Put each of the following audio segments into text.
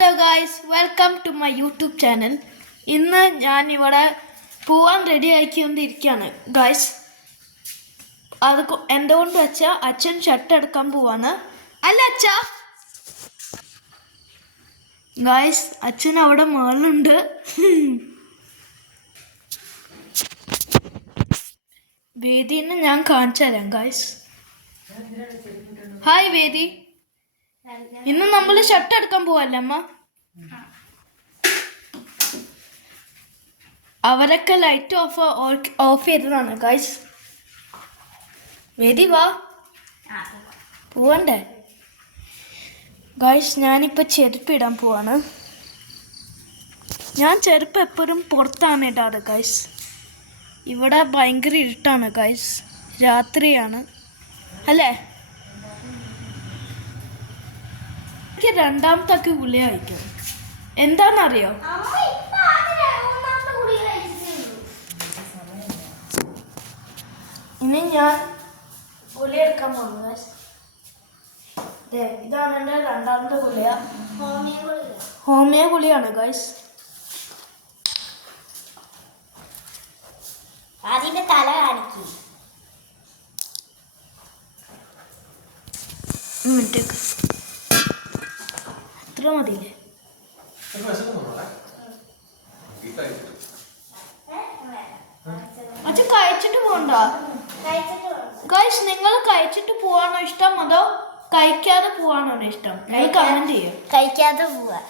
Hello guys, welcome to my YouTube channel. ഇന്ന് ഞാൻ ഇവിടെ പോവാൻ റെഡി ആക്കിക്കൊണ്ടിരിക്കുകയാണ് ഗായ്സ്. അത് എന്തുകൊണ്ട് വെച്ചാൽ അച്ഛൻ ഷർട്ട് എടുക്കാൻ പോവാണ്. അല്ല അച്ഛാ ഗായ്സ്, അച്ഛൻ അവിടെ മുകളിലുണ്ട്. വേദിനെ ഞാൻ കാണിച്ചു തരാം ഗായ്സ്. ഹായ് വേദി, ഇന്ന് നമ്മൾ ഷർട്ട് എടുക്കാൻ പോവല്ലേ അമ്മ? അവരൊക്കെ ലൈറ്റ് ഓഫ് ചെയ്തതാണ് ഗൈസ്. വേദി വാ, പോവണ്ടേ ഗൈസ്? ഞാനിപ്പോൾ ചെരുപ്പ് ഇടാൻ പോവാണ്. ഞാൻ ചെരുപ്പ് എപ്പോഴും പുറത്താണ് ഇടാറ് ഗൈസ്. ഇവിടെ ഭയങ്കര ഇരുട്ടാണ് ഗൈസ്, രാത്രിയാണ് അല്ലേ? എനിക്ക് രണ്ടാമത്തെ ഗുളിക കഴിക്കും. എന്താണെന്നറിയോ? ഇനി ഞാൻ ഗുളിക എടുക്കാൻ പോകുന്നു ഗൈസ്. ഇതാണ് എൻ്റെ രണ്ടാമത്തെ ഗുളിക. ഹോമിയോ ഗുളിയാണ് ഗൈസ്. അതിന്റെ തല കാണിക്കും. എത്ര മതിയില്ലേ? അച്ഛൻ കഴിച്ചിട്ട് പോകണ്ട ഗൈസ്. നിങ്ങൾ കഴിച്ചിട്ട് പോവാണോ ഇഷ്ടം, അതോ കഴിക്കാതെ പോവാണോ ഇഷ്ടം? നിങ്ങൾ കമന്റ് ചെയ്യും. കഴിക്കാതെ പോവാ.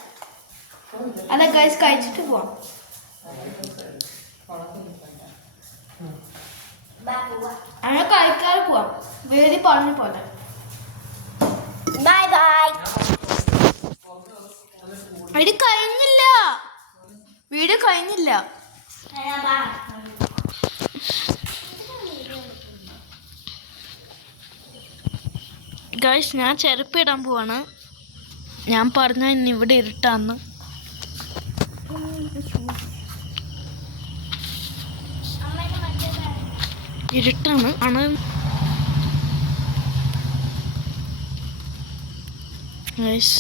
അല്ല ഗൈസ്, കഴിച്ചിട്ട് പോവാം. അങ്ങനെ കഴിക്കാതെ പോവാം. വേദി പറഞ്ഞ പോലെ. Bye bye. ഇത് കഴിഞ്ഞില്ല, വീഡിയോ കഴിഞ്ഞില്ല. ഗൈസ്, ഞാൻ ചെരുപ്പ് ഇടാൻ പോവാണ്. ഞാൻ പറഞ്ഞ ഇന്ന് ഇവിടെ ഇരുട്ടാന്ന്. ഇരുട്ടാണ് ആണ് ഗൈസ്.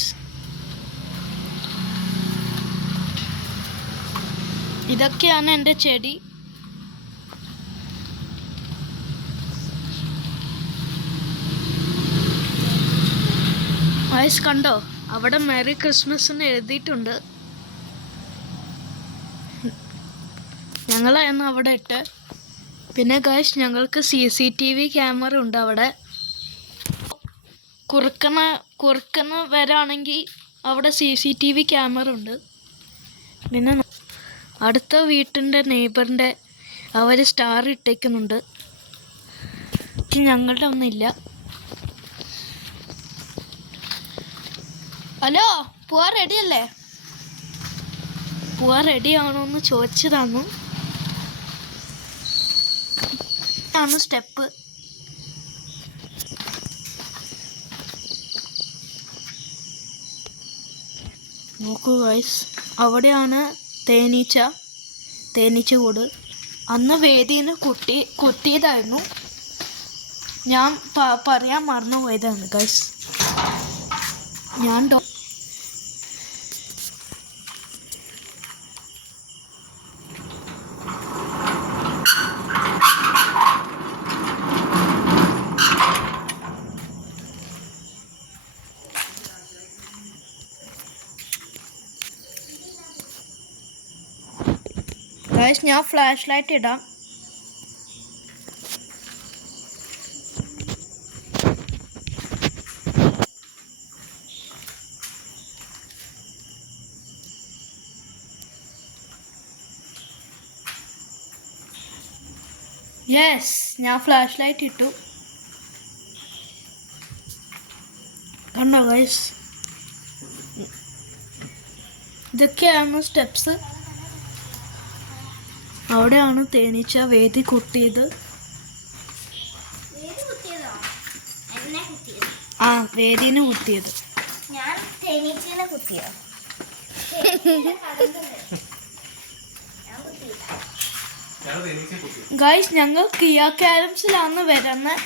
ഇതൊക്കെയാണ് എൻ്റെ ചെടി. ഗൈസ് കണ്ടോ, അവിടെ മെറി ക്രിസ്മസ് എന്ന് എഴുതിയിട്ടുണ്ട്. ഞങ്ങളായിരുന്നു അവിടെ ഇട്ട്. പിന്നെ ഗൈസ്, ഞങ്ങൾക്ക് CCTV ക്യാമറ ഉണ്ട് അവിടെ. കുറുക്കണ വരാണെങ്കിൽ അവിടെ CCTV ക്യാമറ ഉണ്ട്. പിന്നെ അടുത്ത വീട്ടിൻ്റെ നെയ്ബറിൻ്റെ അവർ സ്റ്റാർ ഇട്ടേക്കുന്നുണ്ട്. ഞങ്ങളുടെ ഒന്നുമില്ല. ഹലോ, പോവാൻ റെഡിയല്ലേ? പോവാൻ റെഡിയാണോ എന്ന് ചോദിച്ചതാണ്. ആണ് സ്റ്റെപ്പ്. നോക്കൂ ഗൈസ്, അവിടെയാണ് തേനീച്ച കൂട്. അന്ന് വേദിയിൽ കുത്തിയതായിരുന്നു. ഞാൻ പറയാൻ മറന്നുപോയതാണ് ഗൈസ്. ഞാൻ ഗൈസ്, ഞാൻ ഫ്ലാഷ് ലൈറ്റ് ഇടാം. യെസ്, ഞാൻ ഫ്ലാഷ് ലൈറ്റ് ഇട്ടു. കണ്ടോ ഗൈസ്, ഇതൊക്കെയാണ് സ്റ്റെപ്സ്. അവിടെയാണ് തേനീച്ച വേദി കുത്തിയത്. ആ, വേദിനെ കുത്തിയത്. ഞാൻ തേനീച്ചനെ കുത്തിയോ? ഗൈസ്, ഞങ്ങൾ കിയ ക്യാരംസിലാണ് വരുന്നത്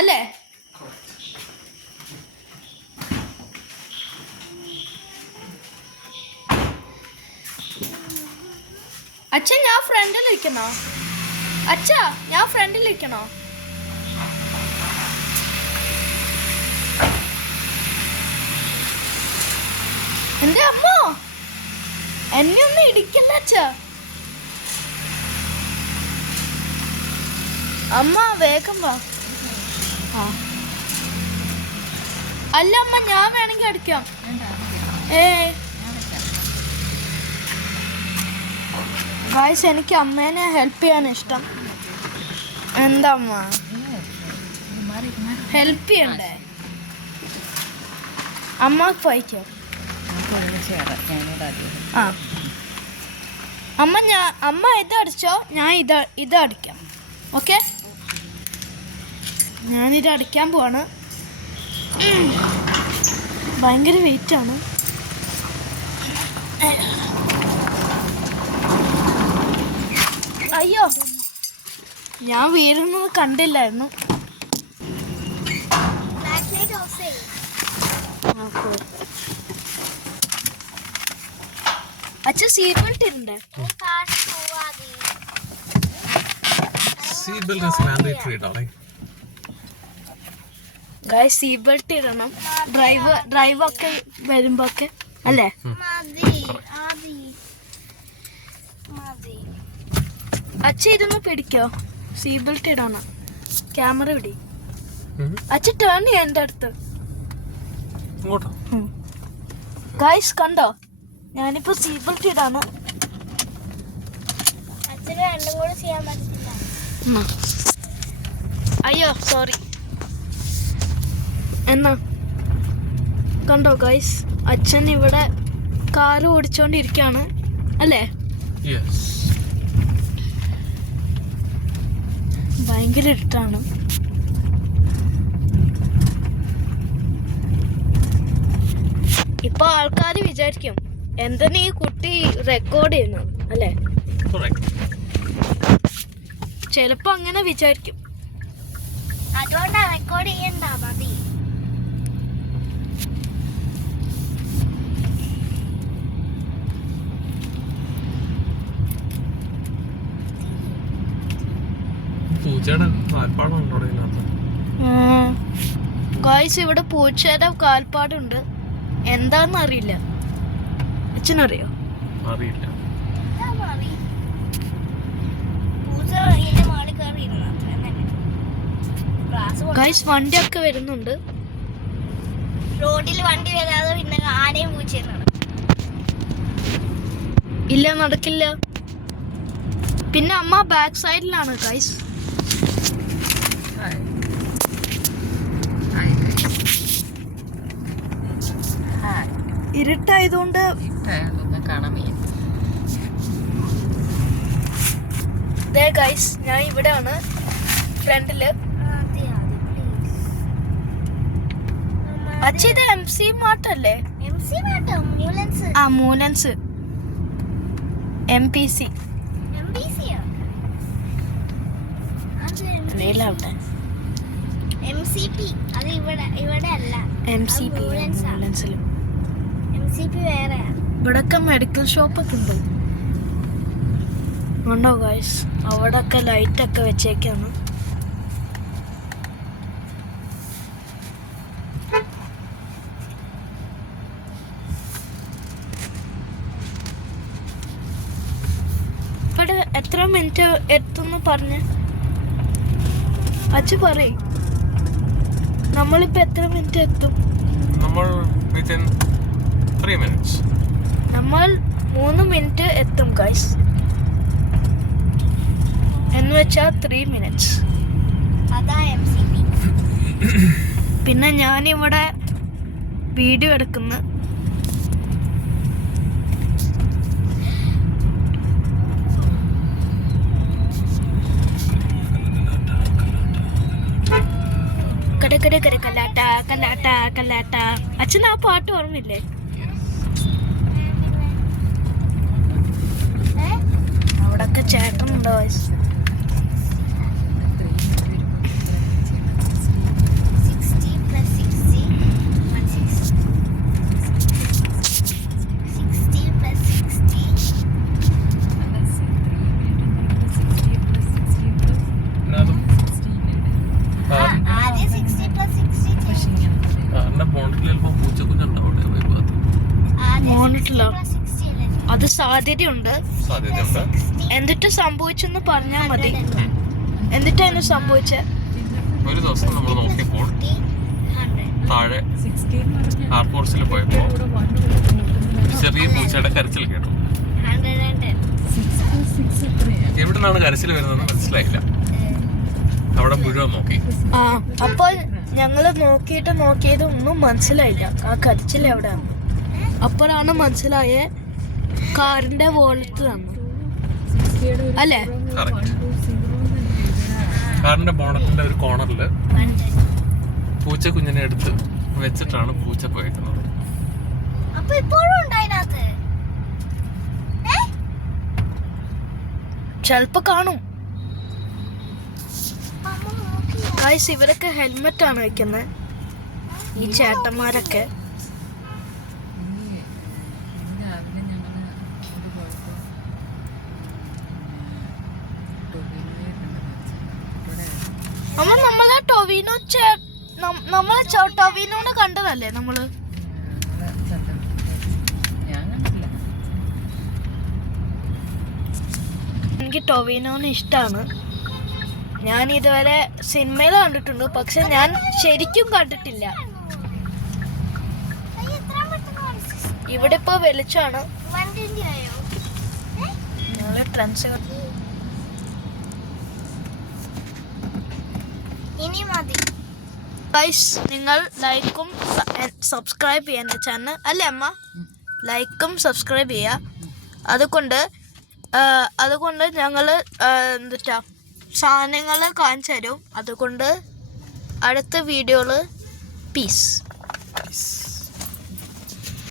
അല്ലേ? അച്ഛൻ ഞാൻ ഫ്രണ്ടിലിരിക്കണോ? അച്ഛാ ഞാൻ ഫ്രണ്ടിലിരിക്കണോ? എന്റെ അമ്മ എന്നെ ഒന്നും ഇടിക്കല്ല അച്ഛാ. അമ്മ വേഗം വാ. ആ അല്ല അമ്മ ഞാൻ വേണമെങ്കിൽ അടിക്കാം. ഗായ്സ് എനിക്ക് അമ്മേനെ ഹെൽപ്പ് ചെയ്യാൻ ഇഷ്ടം. എന്താ അമ്മ ഹെൽപ്പ് ചെയ്യണ്ടേ? അമ്മ പോയിക്കോ. ആ അമ്മ ഇത് അടിച്ചോ, ഞാൻ ഇത് അടിക്കാം. ഓക്കെ ഞാനിത് അടിക്കാൻ പോവാണ്. ഭയങ്കര വെയിറ്റാണ്. അയ്യോ ഞാൻ വീഴുന്നത് കണ്ടില്ലായിരുന്നു. അച്ഛൻ സീറ്റ് ബെൽറ്റ് ഇടണ്ടേ? Seat belt is mandatory, darling. Guys seat belt ഇടണം ഡ്രൈവ് ഒക്കെ വരുമ്പോ ഒക്കെ അല്ലേ? അച്ഛൻ ഇതൊന്ന് പിടിക്കോ, സീറ്റ് ബെൽറ്റ് ഇടണം. ക്യാമറ പിടി. അച്ഛൻ ടേൺ ചെയ്യാൻ എൻ്റെ അടുത്ത്. ഗായ്സ് കണ്ടോ ഞാനിപ്പോ സീറ്റ് ബെൽറ്റ് ഇടാണ്. അയ്യോ സോറി. എന്നാ കണ്ടോ ഗൈസ്, അച്ഛൻ ഇവിടെ കാറ് ഓടിച്ചോണ്ടിരിക്കാണ് അല്ലേ? ഭയങ്കര ഇരുട്ടാണ്. ഇപ്പൊ ആൾക്കാർ വിചാരിക്കും എന്തിനാ ഈ കുട്ടി റെക്കോർഡ് ചെയ്യുന്നത് അല്ലേ? ചിലപ്പോ അങ്ങനെ വിചാരിക്കും. അതുകൊണ്ടാ റെക്കോർഡ് ചെയ്യണ്ട മതി. ഗായ്സ് ഇവിടെ പൂച്ചയുടെ കാൽപ്പാടുണ്ട്. എന്താന്ന് അറിയില്ല. അച്ഛനറിയോ? അറിയില്ല. ഗായ്സ് വണ്ടിയൊക്കെ വരുന്നുണ്ട്. റോഡിൽ വണ്ടി വരാതെ പിന്നെ ആനയും പൂച്ചയും ഇല്ല നടക്കില്ല. പിന്നെ അമ്മ ബാക്ക് സൈഡിലാണ് ഗായ്സ്. ഇരുട്ടായതുകൊണ്ട് ഗായ്സ് ഞാൻ ഇവിടെയാണ് ഫ്രണ്ടില്. അച്ഛ ഇത് MC മാർട്ട് അല്ലേ? ആ മൂലൻസ് MPC. MCP അത് ഇവിടെ അല്ല. MCP മൂലൻസിലും. MCP വേറെ. ഇവിടൊക്കെ മെഡിക്കൽ ഷോപ്പൊക്കെ ഉണ്ട്. ഉണ്ടോ ഗൈസ്? അവിടൊക്കെ ലൈറ്റൊക്കെ വെച്ചേക്കാണ്. ഇവിടെ എത്ര മിനിറ്റ് എത്തുന്നു പറഞ്ഞ് അച്ഛ പറയും. നമ്മളിപ്പോ എത്ര മിനിറ്റ് എത്തും? നമ്മൾ 3 മിനിറ്റ് എത്തും ഗൈസ്. എന്ന് വെച്ചാൽ 3 മിനിറ്റ്സ്. അതാ MCP. പിന്നെ ഞാനിവിടെ വീഡിയോ എടുക്കുന്നു. കലാട്ട കലാട്ട കലാട്ട. അച്ഛൻ ആ പാട്ട് ഓർമ്മയില്ലേ? അവിടൊക്കെ ചേട്ടനുണ്ടോ? 60 + 60 160. തോന്നിട്ടില്ല. 60 അല്ലേ? അത് സാധ്യതയുണ്ട്. സാധ്യതയുണ്ട്. എന്നിട്ട് സംഭവിച്ചെന്ന് പറഞ്ഞാൽ മതി. എന്നിട്ടാണ് സംഭവിച്ചത്. ഒരു ദിവസം നമ്മൾ നോക്കിയപ്പോൾ 100. താഴെ എയർപോർട്സിൽ പോയപ്പോൾ ചെറിയ പൂച്ചയുടെ കരച്ചിൽ കേട്ടു. 110. എവിടെ നിന്നാണ് കരച്ചിൽ വരുന്നതെന്ന് മനസ്സിലായില്ല. അവിടെ മുഴുവൻ നോക്കി. ആ, അപ്പോൾ ഞങ്ങള് നോക്കിയത് ഒന്നും മനസ്സിലായില്ല. ആ കരച്ചിൽ എവിടെയാണ്. അപ്പോഴാണ് മനസ്സിലായ കാറിന്റെ വോളത്ത് തന്നു അല്ലേ? കറക്റ്റ്. കാറിന്റെ ബോണറ്റിന്റെ ഒരു കോർണറിൽ പൂച്ച കുഞ്ഞിനെ എടുത്ത് വെച്ചിട്ടാണ് പൂച്ച പോയിരിക്കുന്നത്. അപ്പൊ ഇപ്പോഴും ഉണ്ടായിനകത്ത് ചെലപ്പോ കാണും. ഗൈസ്, ഇവരൊക്കെ ഹെൽമെറ്റ് ആണ് വെക്കുന്നത്, ഈ ചേട്ടന്മാരൊക്കെ. നമ്മളെ ടൊവിനോനെ കണ്ടതല്ലേ നമ്മള്? എനിക്ക് ടൊവിനോനെ ഇഷ്ടമാണ്. ഞാൻ ഇതുവരെ സിനിമയിൽ കണ്ടിട്ടുണ്ട്, പക്ഷെ ഞാൻ ശരിക്കും കണ്ടിട്ടില്ല. ഇവിടെ ഇപ്പൊ വെളിച്ചാണ്. ഞങ്ങള് ട്രെൻഡ്സ് ഇനി മതി. ഗൈസ്, നിങ്ങൾ ലൈക്കും സബ്സ്ക്രൈബ് ചെയ്യുന്ന ചാനൽ അല്ലേ അമ്മ? ലൈക്കും സബ്സ്ക്രൈബ് ചെയ്യുക. അതുകൊണ്ട് ഞങ്ങൾ എന്താ സാധനങ്ങൾ കാണിച്ചു തരും. അതുകൊണ്ട് അടുത്ത വീഡിയോയിൽ പീസ്.